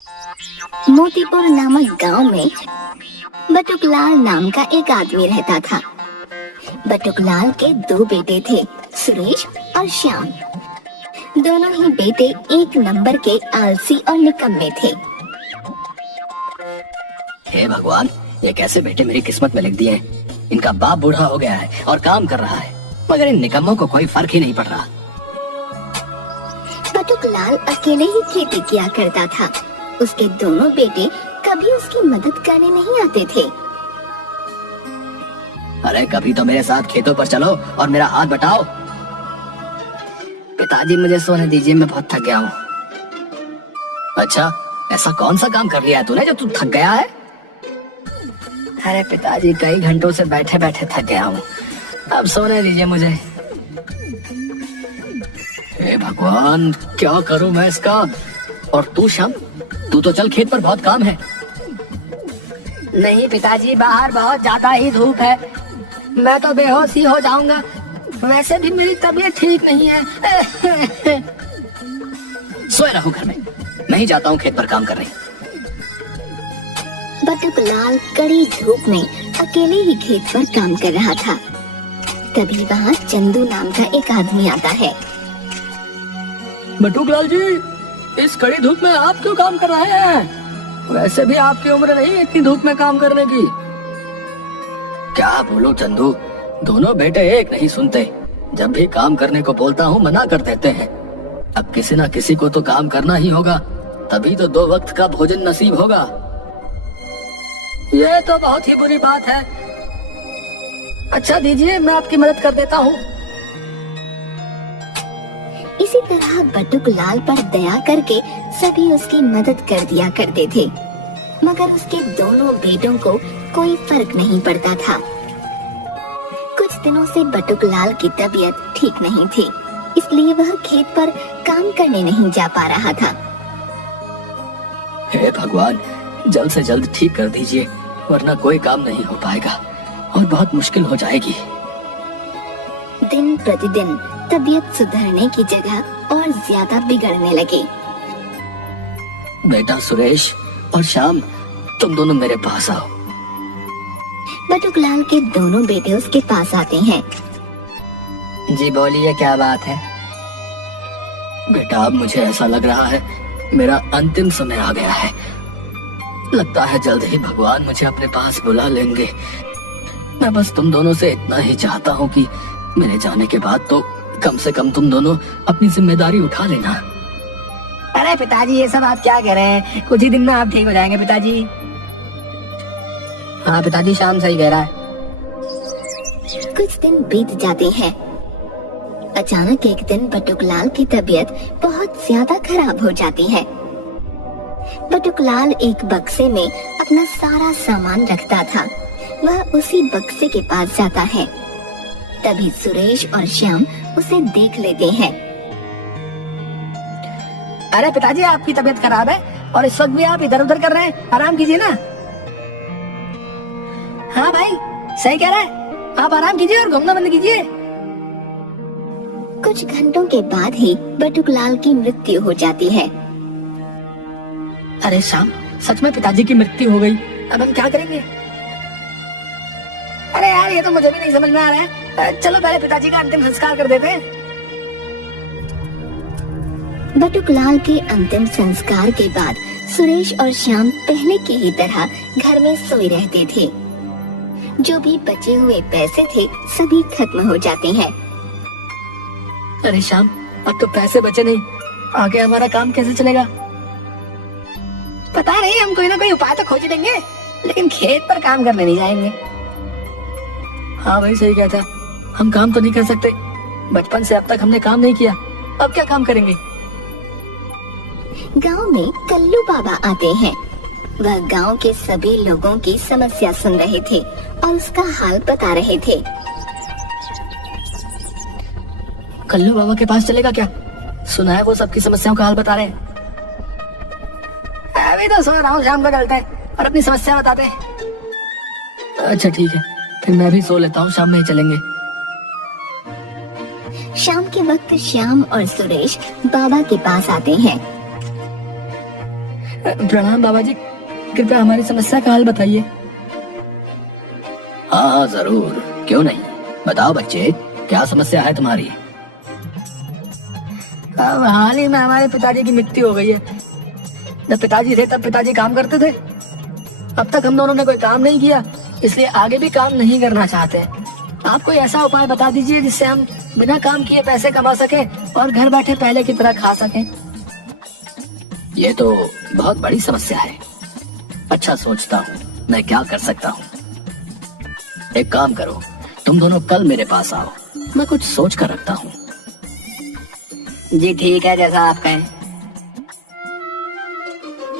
मोतीपुर नामक गांव में बटुकलाल नाम का एक आदमी रहता था। बटुकलाल के दो बेटे थे, सुरेश और श्याम। दोनों ही बेटे एक नंबर के आलसी और निकम्मे थे। हे भगवान, ये कैसे बेटे मेरी किस्मत में लिख दिए हैं। इनका बाप बूढ़ा हो गया है और काम कर रहा है, मगर इन निकम्मों को कोई फर्क ही नहीं पड़ रहा। बटुकलाल अकेले ही खेती किया करता था। उसके दोनों बेटे कभी उसकी मदद करने नहीं आते थे। अरे कभी तो मेरे साथ खेतों पर चलो और मेरा हाथ बटाओ। पिताजी मुझे सोने दीजिए, मैं बहुत थक गया हूँ। अच्छा, ऐसा कौन सा काम कर लिया है तूने जो तू थक गया है? अरे पिताजी, कई घंटों से बैठे बैठे थक गया हूँ, अब सोने दीजिए मुझे। हे भगवान, क्या करूं मैं इसका। और तू श्याम, तू तो चल, खेत पर बहुत काम है। नहीं पिताजी, बाहर बहुत ज्यादा ही धूप है, मैं तो बेहोश ही हो जाऊंगा। वैसे भी मेरी तबीयत ठीक नहीं है। सोए रहो घर में, मैं ही जाता हूँ खेत पर काम करने। बटुकलाल कड़ी धूप में अकेले ही खेत पर काम कर रहा था। तभी वहाँ चंदू नाम का एक आदमी आता है। बटुकलाल जी, इस कड़ी धूप में आप क्यों काम कर रहे हैं? वैसे भी आपकी उम्र नहीं इतनी धूप में काम करने की। क्या बोलूं चंदू, दोनों बेटे एक नहीं सुनते। जब भी काम करने को बोलता हूँ मना कर देते हैं। अब किसी न किसी को तो काम करना ही होगा, तभी तो 2 वक्त का भोजन नसीब होगा। ये तो बहुत ही बुरी बात है। अच्छा दीजिए, मैं आपकी मदद कर देता हूँ। इसी तरह बटुकलाल पर दया करके सभी उसकी मदद कर दिया करते थे, मगर उसके दोनों बेटों को कोई फर्क नहीं पड़ता था। कुछ दिनों से बटुकलाल की तबीयत ठीक नहीं थी, इसलिए वह खेत पर काम करने नहीं जा पा रहा था। हे भगवान, जल्द से जल्द ठीक कर दीजिए, वरना कोई काम नहीं हो पाएगा और बहुत मुश्किल हो जाएगी। दिन प्रतिदिन तबीयत सुधरने की जगह और ज्यादा बिगड़ने लगी। बेटा सुरेश और श्याम, तुम दोनों मेरे पास आओ। बटुकलाल के दोनों बेटे उसके पास आते हैं। जी बोलिए, क्या बात है? बेटा, अब मुझे ऐसा लग रहा है मेरा अंतिम समय आ गया है। लगता है जल्द ही भगवान मुझे अपने पास बुला लेंगे। मैं बस तुम दोनों से इतना ही चाहता हूँ कि मेरे जाने के बाद तो कम से कम तुम दोनों अपनी जिम्मेदारी उठा लेना। अरे पिताजी, ये सब आप क्या कह रहे हैं? कुछ ही दिन में आप ठीक हो जाएंगे पिताजी। हाँ पिताजी, श्याम सही कह रहा है। कुछ दिन बीत जाते हैं। अचानक एक दिन बटुकलाल की तबीयत बहुत ज्यादा खराब हो जाती है। बटुकलाल एक बक्से में अपना सारा सामान रखता था। वह उसी बक्से के पास जाता है। तभी सुरेश और श्याम उसे देख लेते हैं। अरे पिताजी, आपकी तबीयत खराब है और इस वक्त भी आप इधर उधर कर रहे हैं, आराम कीजिए ना। हाँ भाई, सही कह रहा है, आप आराम कीजिए और घूमना बंद कीजिए। कुछ घंटों के बाद ही बटुकलाल की मृत्यु हो जाती है। अरे श्याम, सच में पिताजी की मृत्यु हो गई, अब हम क्या करेंगे? अरे यार, ये तो मुझे भी नहीं समझ में आ रहा है। चलो पहले पिताजी का अंतिम संस्कार कर देते हैं। बटुकलाल के अंतिम संस्कार के बाद सुरेश और श्याम पहले की ही तरह घर में सोए रहते थे। जो भी बचे हुए पैसे थे सभी खत्म हो जाते हैं। अरे श्याम, अब तो पैसे बचे नहीं, आगे हमारा काम कैसे चलेगा? पता नहीं, हम कोई ना कोई उपाय तो खोज लेंगे, लेकिन खेत पर काम करने नहीं जाएंगे। हाँ भाई, सही कहता, हम काम तो नहीं कर सकते। बचपन से अब तक हमने काम नहीं किया, अब क्या काम करेंगे? गांव में कल्लू बाबा आते हैं। वह गांव के सभी लोगों की समस्या सुन रहे थे और उसका हाल बता रहे थे। कल्लू बाबा के पास चलेगा क्या? सुना है वो सबकी समस्याओं का हाल बता रहे हैं। अभी तो सो रहा हूँ, शाम को चलते हैं और अपनी समस्या बताते हैं। अच्छा ठीक है, फिर मैं भी सो लेता हूँ, शाम में ही चलेंगे। शाम के वक्त श्याम और सुरेश बाबा के पास आते हैं। प्रणाम बाबा जी, कृपया हमारी समस्या का हल बताइए। हाँ हाँ जरूर, क्यों नहीं, बताओ बच्चे, क्या समस्या है तुम्हारी? हाल ही में हमारे पिताजी की मृत्यु हो गई है। जब पिताजी थे तब पिताजी काम करते थे। अब तक हम दोनों ने कोई काम नहीं किया, इसलिए आगे भी काम नहीं करना चाहते। आप कोई ऐसा उपाय बता दीजिए जिससे हम बिना काम किए पैसे कमा सके और घर बैठे पहले की तरह खा सकें। ये तो बहुत बड़ी समस्या है। अच्छा, सोचता हूँ मैं क्या कर सकता हूँ। एक काम करो, तुम दोनों कल मेरे पास आओ, मैं कुछ सोच कर रखता हूँ। जी ठीक है, जैसा आप कहें।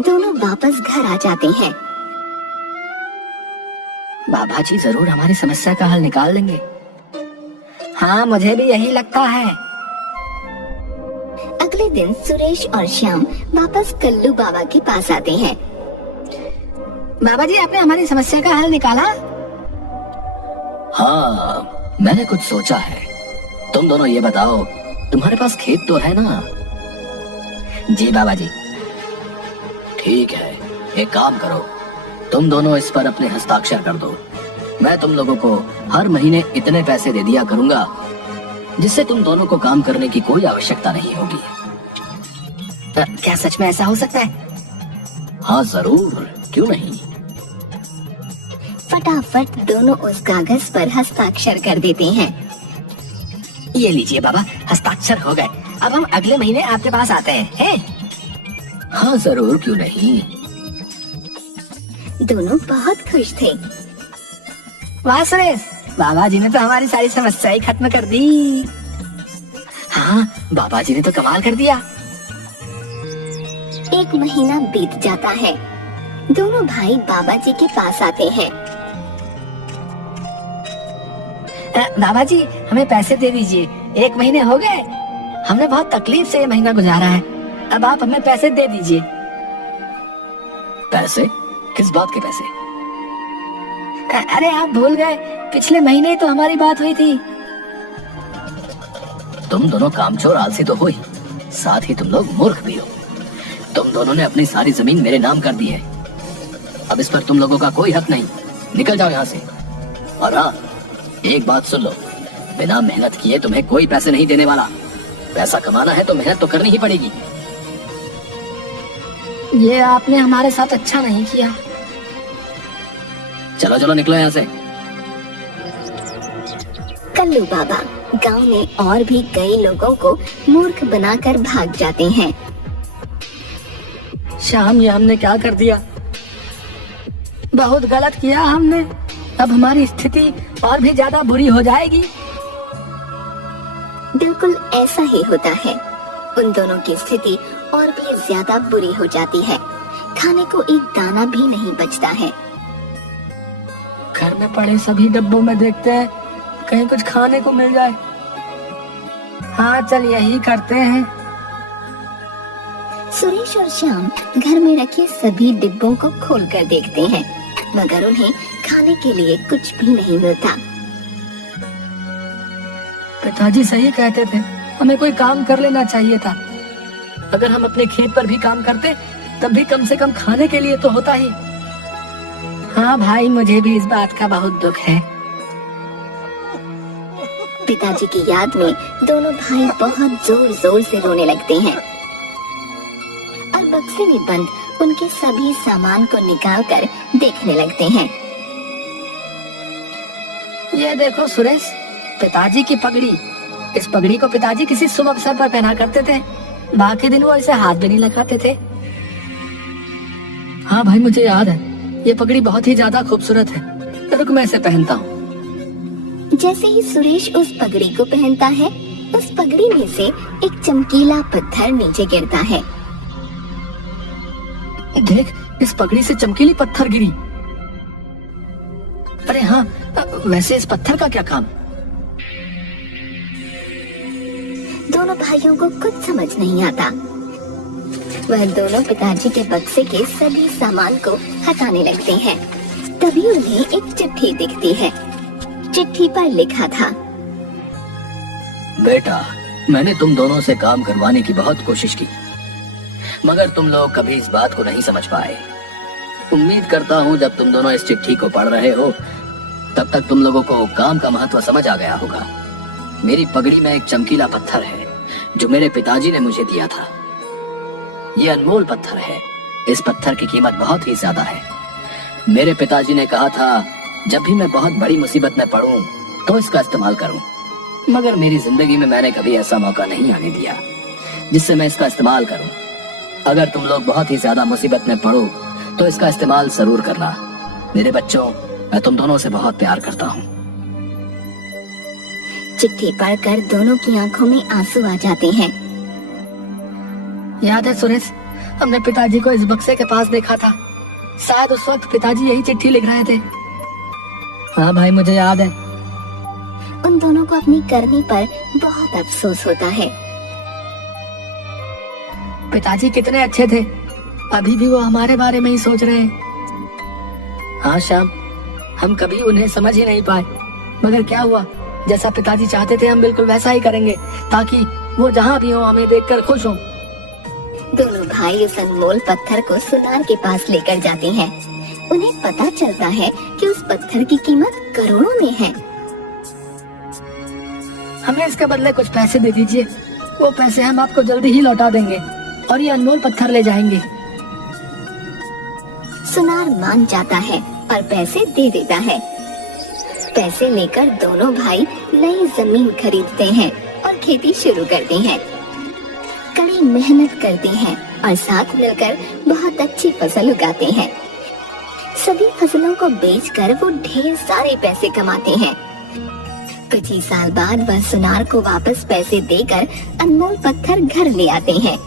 दोनों वापस घर आ जाते हैं। बाबा जी जरूर हमारी समस्या का हल निकाल लेंगे। हाँ, मुझे भी यही लगता है। अगले दिन सुरेश और श्याम वापस कल्लू बाबा के पास आते हैं। बाबा जी, आपने हमारी समस्या का हल निकाला? हाँ, मैंने कुछ सोचा है। तुम दोनों ये बताओ, तुम्हारे पास खेत तो है ना? जी बाबा जी। ठीक है, एक काम करो, तुम दोनों इस पर अपने हस्ताक्षर कर दो। मैं तुम लोगों को हर महीने इतने पैसे दे दिया करूंगा, जिससे तुम दोनों को काम करने की कोई आवश्यकता नहीं होगी। क्या सच में ऐसा हो सकता है? हाँ जरूर, क्यों नहीं। फटाफट दोनों उस कागज पर हस्ताक्षर कर देते हैं। ये लीजिए बाबा, हस्ताक्षर हो गए। अब हम अगले महीने आपके पास आते हैं। हाँ जरूर, क्यों नहीं। दोनों बहुत खुश थे। वाह सुरेश, बाबा जी ने तो हमारी सारी समस्याएं खत्म कर दी। हाँ, बाबा जी ने तो कमाल कर दिया। एक महीना बीत जाता है। दोनों भाई बाबा जी के पास आते हैं। बाबा जी, हमें पैसे दे दीजिए, 1 महीने हो गए, हमने बहुत तकलीफ से ये महीना गुजारा है। अब आप हमें पैसे दे दीजिए। पैसे? किस बात के पैसे? अरे आप भूल गए, पिछले महीने ही तो हमारी बात हुई थी। तुम दोनों कामचोर आलसी तो हो ही, साथ ही तुम लोग मूर्ख भी हो। तुम दोनों ने अपनी सारी जमीन मेरे नाम कर दी है। अब इस पर तुम लोगों का कोई हक नहीं। निकल जाओ यहाँ से। और हाँ, एक बात सुन लो, बिना मेहनत किए तुम्हें कोई पैसे नहीं देने वाला। पैसा कमाना है तो मेहनत तो करनी ही पड़ेगी। ये आपने हमारे साथ अच्छा नहीं किया। चलो चलो, निकलो यहाँ से। कल्लू बाबा गांव में और भी कई लोगों को मूर्ख बनाकर भाग जाते हैं। श्याम, ये हमने क्या कर दिया? बहुत गलत किया हमने। अब हमारी स्थिति और भी ज्यादा बुरी हो जाएगी। बिल्कुल ऐसा ही होता है। उन दोनों की स्थिति और भी ज्यादा बुरी हो जाती है। खाने को एक दाना भी नहीं बचता है। घर में पड़े सभी डब्बों में देखते हैं, कहीं कुछ खाने को मिल जाए। हाँ, चल यही करते हैं। सुरेश और श्याम घर में रखे सभी डिब्बों को खोलकर देखते हैं, मगर उन्हें खाने के लिए कुछ भी नहीं मिलता। पिताजी सही कहते थे, हमें कोई काम कर लेना चाहिए था। अगर हम अपने खेत पर भी काम करते, तब भी कम से कम खाने के लिए तो होता ही। हाँ भाई, मुझे भी इस बात का बहुत दुख है। पिताजी की याद में दोनों भाई बहुत जोर जोर से रोने लगते हैं और बक्से में बंद उनके सभी सामान को निकालकर देखने लगते हैं। ये देखो सुरेश, पिताजी की पगड़ी। इस पगड़ी को पिताजी किसी शुभ अवसर पर पहना करते थे, बाकी दिन वो इसे हाथ भी नहीं लगाते थे। हाँ भाई, मुझे याद है, ये पगड़ी बहुत ही ज्यादा खूबसूरत है। रुक, मैं इसे पहनता हूँ। जैसे ही सुरेश उस पगड़ी को पहनता है, उस पगड़ी में से एक चमकीला पत्थर नीचे गिरता है। देख, इस पगड़ी से चमकीली पत्थर गिरी। अरे हाँ, वैसे इस पत्थर का क्या काम? दोनों भाइयों को कुछ समझ नहीं आता। वह दोनों पिताजी के बक्से के सभी सामान को हटाने लगते हैं। तभी उन्हें एक चिट्ठी दिखती है। चिट्ठी पर लिखा था, बेटा, मैंने तुम दोनों से काम करवाने की बहुत कोशिश की, मगर तुम लोग कभी इस बात को नहीं समझ पाए। उम्मीद करता हूँ जब तुम दोनों इस चिट्ठी को पढ़ रहे हो तब तक तुम लोगों को काम का महत्व समझ आ गया होगा। मेरी पगड़ी में एक चमकीला पत्थर है जो मेरे पिताजी ने मुझे दिया था। ये अनमोल पत्थर है। इस पत्थर की कीमत बहुत ही ज्यादा है। मेरे पिताजी ने कहा था जब भी मैं बहुत बड़ी मुसीबत में पड़ूं तो इसका इस्तेमाल करूं, मगर मेरी जिंदगी में मैंने कभी ऐसा मौका नहीं आने दिया जिससे मैं इसका इस्तेमाल करूं। अगर तुम लोग बहुत ही ज्यादा मुसीबत में पड़ो तो इसका इस्तेमाल जरूर करना। मेरे बच्चों, मैं तुम दोनों से बहुत प्यार करता हूँ। चिट्ठी पढ़कर दोनों की आंखों में आंसू आ जाते हैं। याद है सुरेश, हमने पिताजी को इस बक्से के पास देखा था। शायद उस वक्त पिताजी यही चिट्ठी लिख रहे थे। हाँ भाई, मुझे याद है। उन दोनों को अपनी करनी पर बहुत अफसोस होता है। पिताजी कितने अच्छे थे, अभी भी वो हमारे बारे में ही सोच रहे हैं। हाँ श्याम, हम कभी उन्हें समझ ही नहीं पाए, मगर क्या हुआ, जैसा पिताजी चाहते थे हम बिल्कुल वैसा ही करेंगे ताकि वो जहाँ भी हो हमें देखकर खुश हो। दोनों भाई उस अनमोल पत्थर को सुनार के पास लेकर जाते हैं। उन्हें पता चलता है कि उस पत्थर की कीमत करोड़ों में है। हमें इसके बदले कुछ पैसे दे दीजिए, वो पैसे हम आपको जल्दी ही लौटा देंगे और ये अनमोल पत्थर ले जाएंगे। सुनार मान जाता है और पैसे दे देता है। पैसे लेकर दोनों भाई नई जमीन खरीदते हैं और खेती शुरू करते हैं। कड़ी मेहनत करते हैं और साथ मिलकर बहुत अच्छी फसल उगाते हैं। सभी फसलों को बेचकर वो ढेर सारे पैसे कमाते हैं। कुछ ही साल बाद वह सुनार को वापस पैसे देकर अनमोल पत्थर घर ले आते हैं।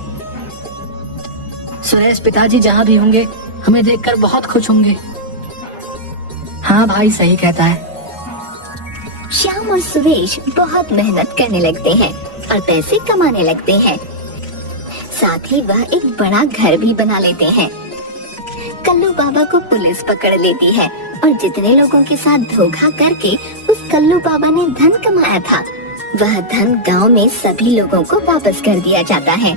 सुरेश, पिताजी जहाँ भी होंगे हमें देखकर बहुत खुश होंगे। हाँ भाई, सही कहता है। श्याम और सुरेश बहुत मेहनत करने लगते हैं और पैसे कमाने लगते हैं। साथ ही वह एक बड़ा घर भी बना लेते हैं। कल्लू बाबा को पुलिस पकड़ लेती है और जितने लोगों के साथ धोखा करके उस कल्लू बाबा ने धन कमाया था, वह धन गांव में सभी लोगों को वापस कर दिया जाता है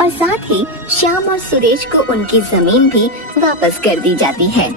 और साथ ही श्याम और सुरेश को उनकी जमीन भी वापस कर दी जाती है।